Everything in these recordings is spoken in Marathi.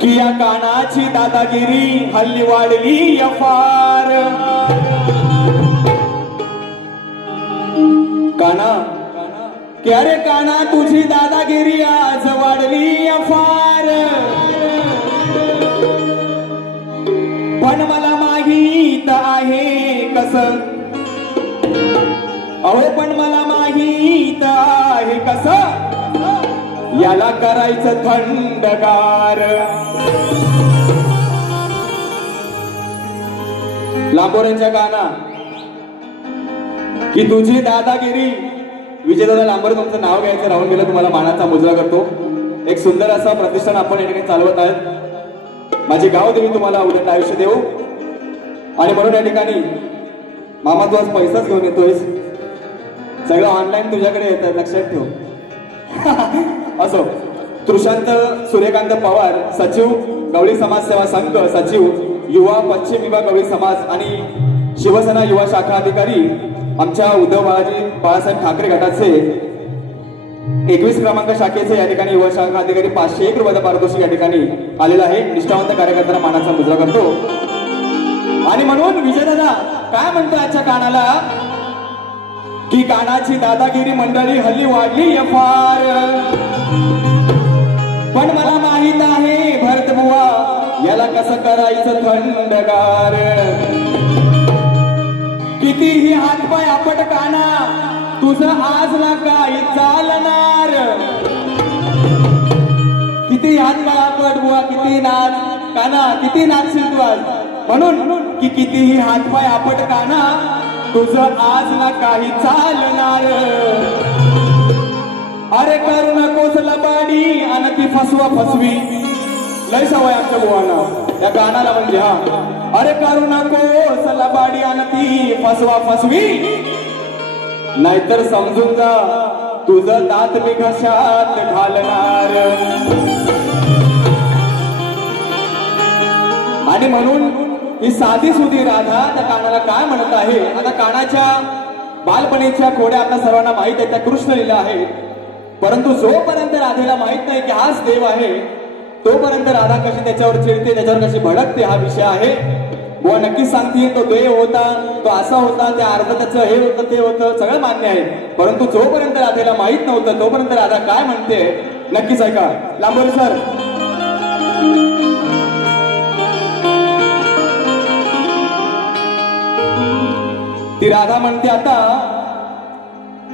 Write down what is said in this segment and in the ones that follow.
की या कानाची दादागिरी हल्ली वाढली फार। काना की अरे काना तुझी दादागिरी आज वाढली फार। पण मला माहीत आहे कसं, अहो पण मला माहीत आहे कसं याला करायचं थंडगार। लांबोरेंच्या गाना की तुझी दादागिरी। विजयदादा लांबोरे तुमचं नाव घ्यायचं राहून गेलं, तुम्हाला मानाचा मुजरा करतो। एक सुंदर असा प्रतिष्ठान आपण या ठिकाणी चालवत आहेत। माझी गावदेवी तुम्हाला उलट आयुष्य देऊ। आणि म्हणून या ठिकाणी मामा तू आज पैसाच घेऊन येतोयस, सगळं ऑनलाईन तुझ्याकडे येतं, लक्षात ठेव। असो, तृषांत सूर्यकांत पवार सचिव गवळी समाज सेवा संघ, सचिव युवा पश्चिम विभाग गवळी समाज आणि शिवसेना युवा शाखा अधिकारी आमच्या उद्धव बाळासाहेब ठाकरे गटाचे 21 क्रमांक शाखेचे या ठिकाणी युवा शाखा अधिकारी 501 रुपयाचा पारितोषिक या ठिकाणी आलेला आहे। निष्ठावंत कार्यकर्त्यांना मानाचा मुजरा करतो। आणि म्हणून विजयदादा काय म्हणतो आजच्या कानाला की कानाची दादागिरी मंडळी हल्ली वाढली फार। पण मला माहित आहे भरत बुवा याला कसं करायचं थंडगार। कितीही हातपाय आपट काना तुझं आज ना काही चालणार। किती हातपाय आपट बुवा, किती नाच काना, किती नाचशील तू आज। म्हणून की कितीही हातपाय आपट काना तुझं आज ना काही चालणार। अरे करू नकोस लबाडी आणि ती फसवा फसवी, लय सवय आमच्या बुवांना या गाण्याला म्हणजे। हा अरे करू नकोस लबाडी आणि ती फसवा फसवी, नाहीतर समजून जा तुझं दात मी घशात घालणार। आणि म्हणून ही साधी सुधी राधा त्या कानाला काय म्हणत आहे। आता कानाच्या बालपणीच्या खोड्या आपल्या सर्वांना माहित आहेत, त्या कृष्ण लीला आहे। परंतु जोपर्यंत राधेला माहित नाही की हाच देव आहे, तोपर्यंत राधा कशी त्याच्यावर चिडते, त्याच्यावर कशी भडकते, हा विषय आहे। बुवा नक्कीच सांगते तो देव होता, तो असा होता, त्या अर्ध त्याचं हे होतं ते होतं, सगळं मान्य आहे। परंतु जोपर्यंत राधेला माहित नव्हतं तोपर्यंत राधा काय म्हणते नक्कीच ऐका। लांबोरे सर ती राधा म्हणते आता,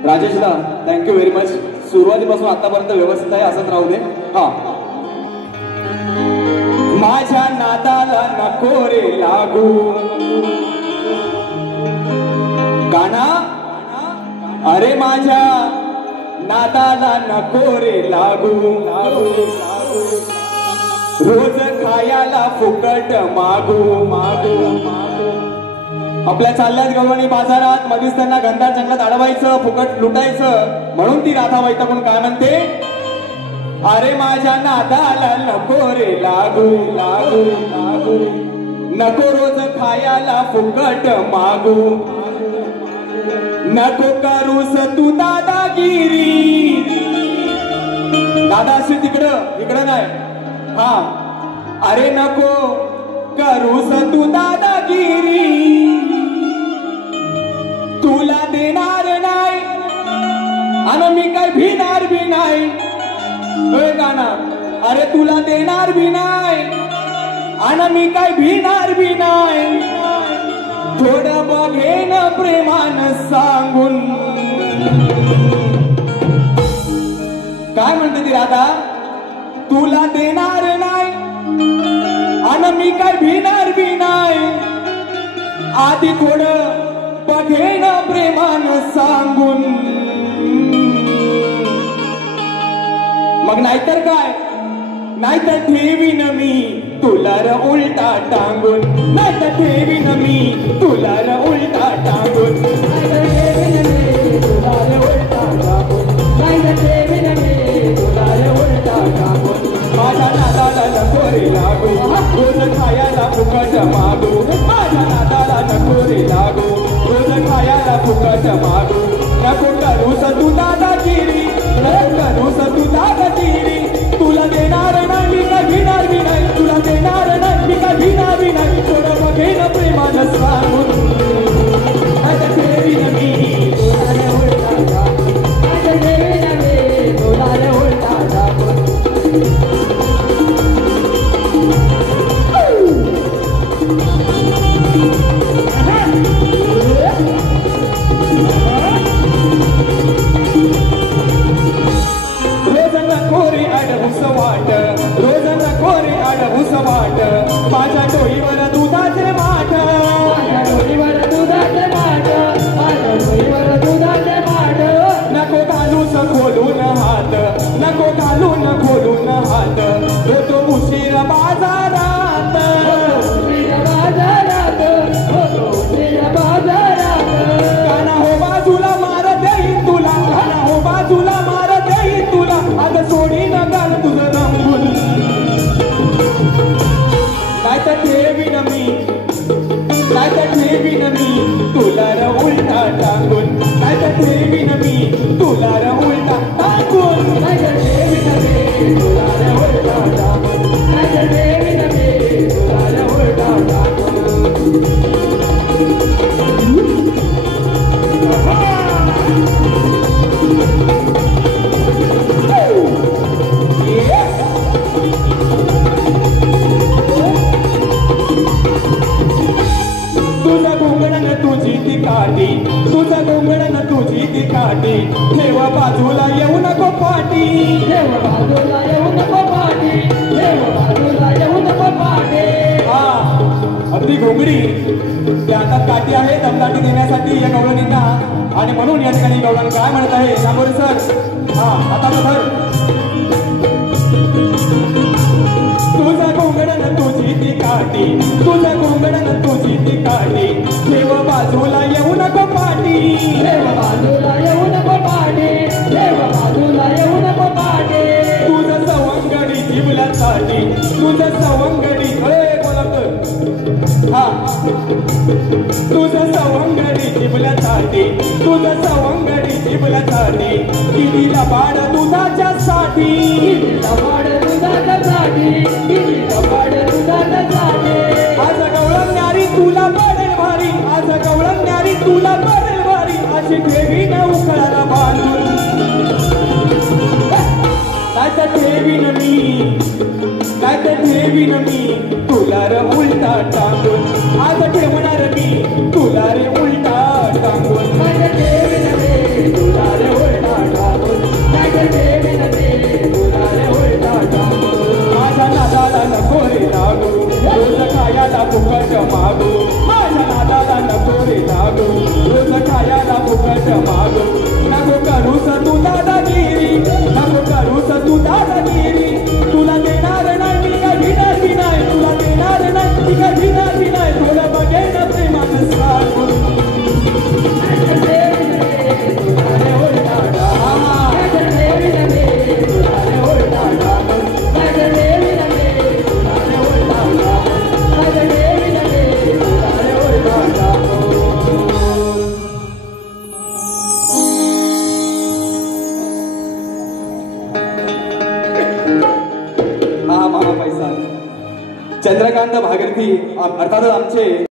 राजेशला थँक्यू व्हेरी मच, सुरुवातीपासून आतापर्यंत व्यवस्थित आहे, असंच राहू दे। हा माझ्या नादाला नको रे लागू गाना, अरे माझ्या नादाला नको रे लागू, रोज खायला फुकट मागू मागू मागू। आपल्या चालल्यात गवळणी बाजारात मधीच त्यांना घनदाट जंगलात अडवायचं, फुकट लुटायचं। म्हणून ती राधा वैतागून काय म्हणते, अरे माझ्या नादाला नको रे लागू लागू लागू, नको रोज खायला फुकट मागू, नको करूस तू दादागिरी। दादा अशी तिकडं इकडं नाही, हा अरे नको करूस तू दादागिरी, तुला देणार नाही आणि मी काय भिणार बी नाही। गाना अरे तुला देणार बी नाही आणि मी काय भिणार बी नाही, थोडं बघेन प्रेमानं सांगून। काय म्हणते ती राधा, तुला देणार नाही आणि मी काय भिणार बी नाही, आधी थोडं बघेन प्रेमानं सांगून। मग नाहीतर काय, नाहीतर ठेवीन मी तुला र उलटा टांगून, नाहीतर ठेवीन मी तुला र उलटा टांगून, नाहीतर ठेवीन मी तुला र उलटा टांगून, नाहीतर ठेवीन मी तुला र उलटा टांगून। माझ्या नादाला नको रे लागू, रोज खायला फुकट मागू, माझ्या नादाला नको रे लागू, रोज खायला फुकट मागू, नको करूस तू दादागिरी, नको करूस तू दादागिरी, तुला देणार नाही मी काय घेणार बी नाही। खोलून हात नको घालून खोलून हात होतो उशीर बाजारात काना हो बाजूला मार देईन तुला काना हो बाजूला मार देईन तुला आज सोडीन गाल तुझं रंगून काय तर ठेवीन मी काय तर ठेवीन मी तुला र उलटा टाकून काय तर ठेवीन मी तुला र उलटा टाकून काय तर ठेवीन मी तुला र उलटा टाकून काय तर ठेवीन मी तुला र उलटा टाकून तुझं घोंगडन तुझी ती काठी तुझं घोंगडन तुझी ती काठी ठेव बाजूला येऊ नको पाठी ठेव बाजूला येऊ नको पाठी ठेव बाजूला येऊ नको पाठी हा अगदी घोंगडी त्या हातात काठी आहे दमदाटी देण्यासाठी या गवळणींना आणि म्हणून या ठिकाणी गवळण काय म्हणत आहे सांगोरे सर हा आता धर तुझं घोंगडन तुझी ती काठी तुझं घोंगडन तुझी ती काठी ठेव बाजूला येऊ नको पाठी ठेव बाजूला येऊ नको पाठी ठेव बाजूला येऊ नको पाठी तुझं सवंगडी जिबल्यासाठी तुझं सवंगडी बोलत हा तुझं सवंगडी जिबल्यासाठी तुझं सवंगडी जिबल्यासाठी कितीला बाड दुधाच्या साठी कितीला बाड दुधाच्या साठी कितीला बाड दुधाच्या साठी आज गवळण न्यारी तुला पडेल भारी आज गवळण न्यारी तुला पडेल भारी अशी ठेवी न उकळाला बांधून काय तर ठेवीन मी काय तर ठेवीन मी तुला रे उलटा टाकून आज ठेवणार मी तुला रे उलटा टाकून काय तर ठेवीन मी तुला रे उलटा टाकून काय तर ठेवीन मी तुला रे उलटा टाकून माझ्या नादाला नको रे लागू रोज खायला फुकट मागू माझ्या नादाला नको रे लागू रोज खायला फुकट मागू नको करूस तू दादागिरी नको करूस तू दादागिरी तुला देणार नाही मी काही घेणार नाही तुला देणार नाही मी काही घेणार नाही थोडं बघेन प्रेमाचं सांगून चंद्रकांत भागीरथी अर्थातच आमचे